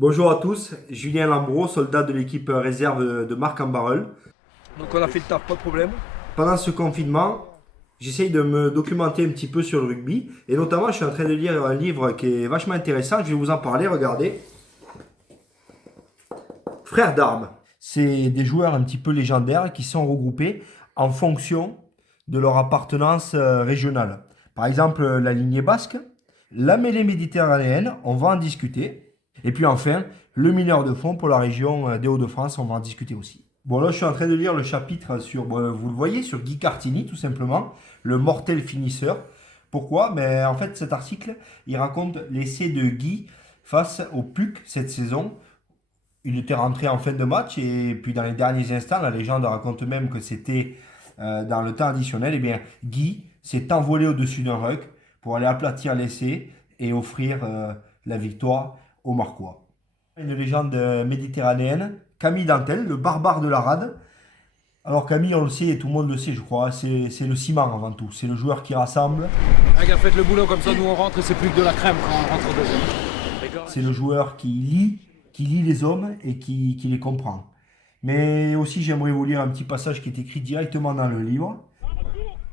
Bonjour à tous, Julien Lambreau, soldat de l'équipe réserve de Marc en Barœul. Donc on a fait le taf, pas de problème. Pendant ce confinement, j'essaye de me documenter un petit peu sur le rugby et notamment je suis en train de lire un livre qui est vachement intéressant, je vais vous en parler, regardez. Frères d'armes. C'est des joueurs un petit peu légendaires qui sont regroupés en fonction de leur appartenance régionale. Par exemple, la lignée basque, la mêlée méditerranéenne, on va en discuter. Et puis enfin, le mineur de fond pour la région des Hauts-de-France, on va en discuter aussi. Bon, là, je suis en train de lire le chapitre sur, bon, vous le voyez, sur Guy Cartini, tout simplement, le mortel finisseur. Pourquoi? Ben, en fait, cet article, il raconte l'essai de Guy face au PUC cette saison. Il était rentré en fin de match et puis dans les derniers instants, la légende raconte même que c'était dans le temps additionnel. Eh bien, Guy s'est envolé au-dessus d'un ruck pour aller aplatir l'essai et offrir la victoire aux Marquois. Une légende méditerranéenne, Camille Dantel, le barbare de la rade. Alors Camille, on le sait, et tout le monde le sait, je crois, c'est le ciment avant tout. C'est le joueur qui rassemble, Ah, gars, faites le boulot comme ça, nous on rentre et c'est plus que de la crème quand on rentre dedans. c'est le joueur qui lit les hommes et qui les comprend. Mais aussi, j'aimerais vous lire un petit passage qui est écrit directement dans le livre.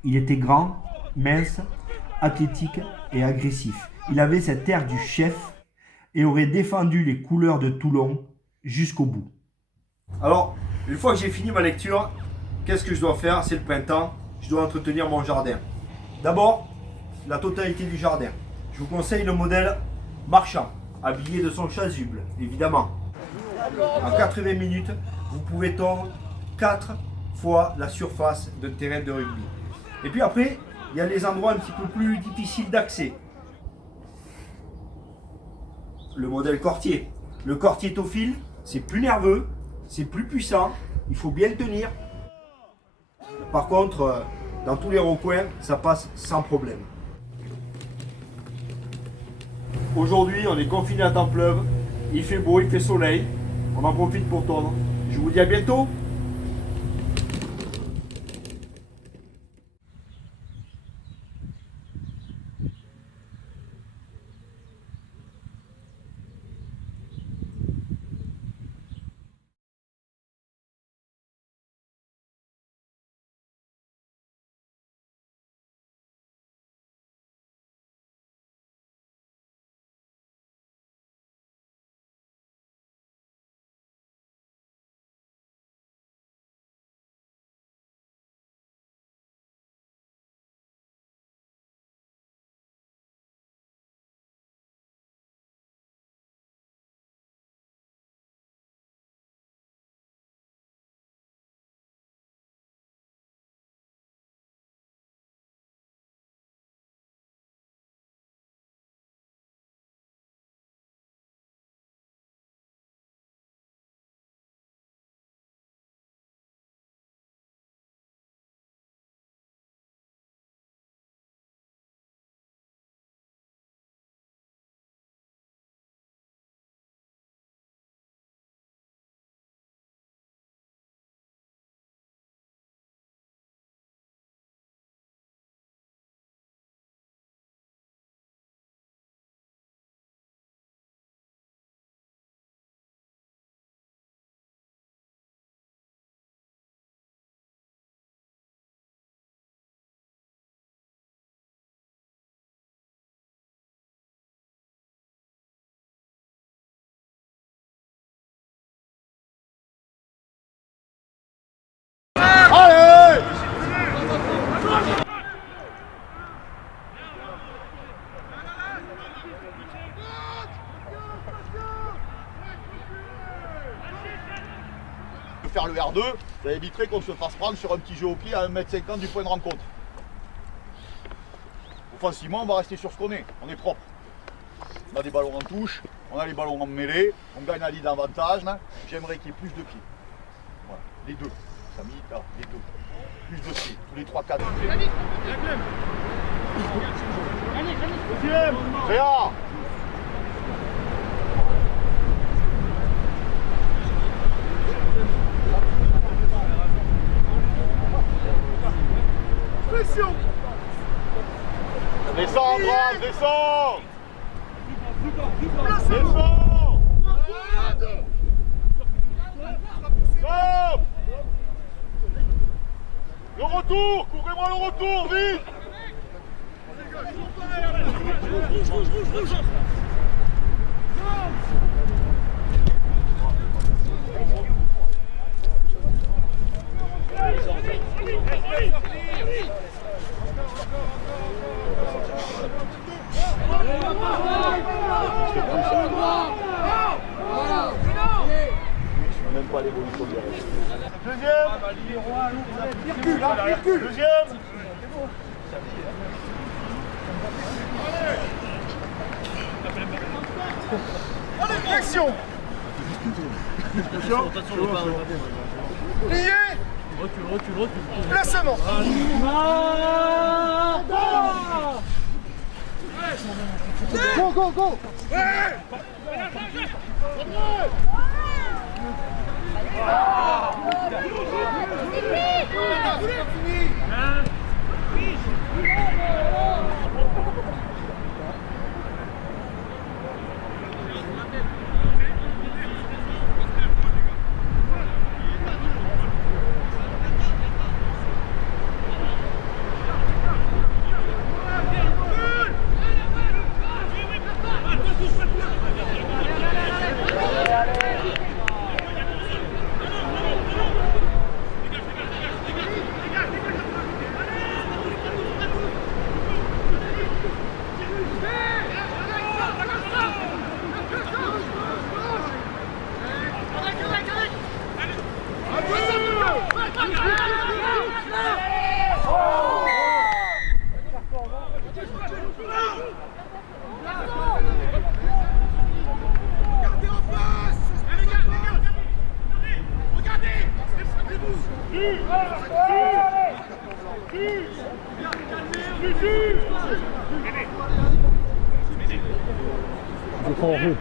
Il était grand, mince, athlétique et agressif. Il avait cet air du chef et aurait défendu les couleurs de Toulon jusqu'au bout. Alors, une fois que j'ai fini ma lecture, qu'est-ce que je dois faire? C'est le printemps, je dois entretenir mon jardin. D'abord, la totalité du jardin. Je vous conseille le modèle marchand, habillé de son chasuble, évidemment. En 80 minutes, vous pouvez tondre 4 fois la surface d'un terrain de rugby. Et puis après, il y a les endroits un petit peu plus difficiles d'accès. Le modèle Cortier. Le Cortier Tofil, c'est plus nerveux, c'est plus puissant, il faut bien le tenir. Par contre, dans tous les recoins, ça passe sans problème. Aujourd'hui, on est confiné à temps pleuve, il fait beau, il fait soleil, on en profite pour tondre. Je vous dis à bientôt. Faire le R2, ça éviterait qu'on se fasse prendre sur un petit jeu au pied à 1,50 m du point de rencontre. Offensivement, on va rester sur ce qu'on est. On est propre. On a des ballons en touche, on a les ballons en mêlée, on gagne à l'idée d'avantage. J'aimerais qu'il y ait plus de pieds. Voilà, les deux. Samy, là, les deux. Plus de pieds, tous les 3-4 pieds. Réa. Descends, Ambroise, descends. Descends. Stop. Le retour, couvrez-moi le retour, vite. Même pas l'évolution du reste. Deuxième. Recule. Deuxième. Allez, action. Plié. Recule. Placement. Go. Ouais. Je prends en roue.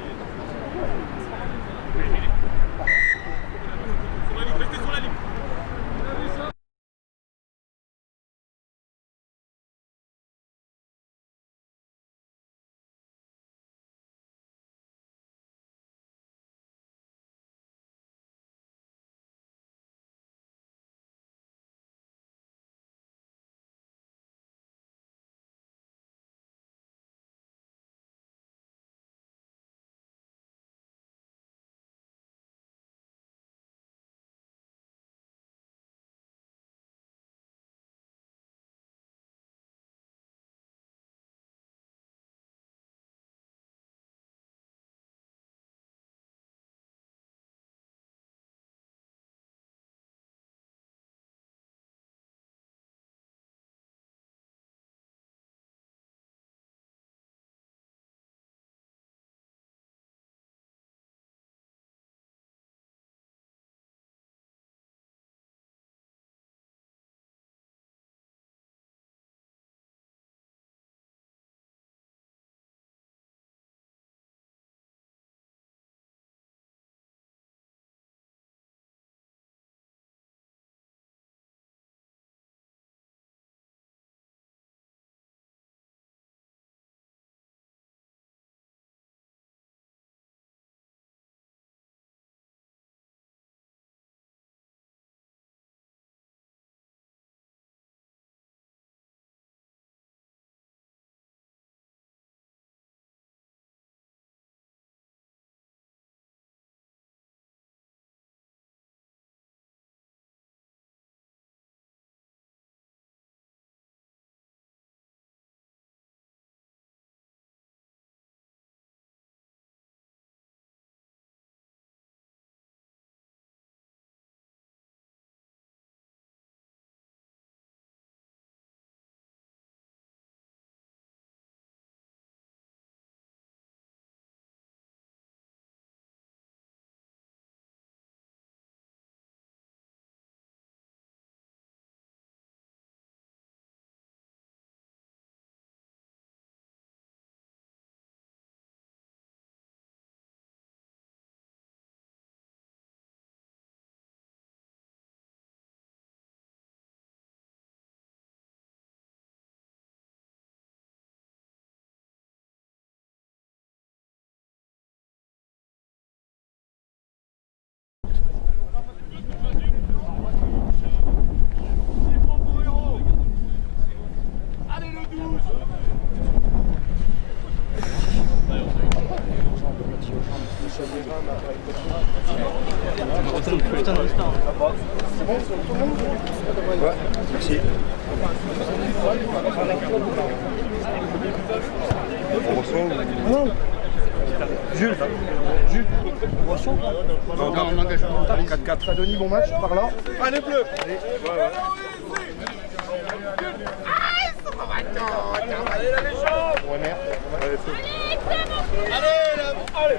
Ouais, merci. Non. Jules. Boisson. Non, on engage. 4-4. Denis, bon match, par là. Allez, bleu. Allez. Ouais, merde. Allez, allez, allez, allez.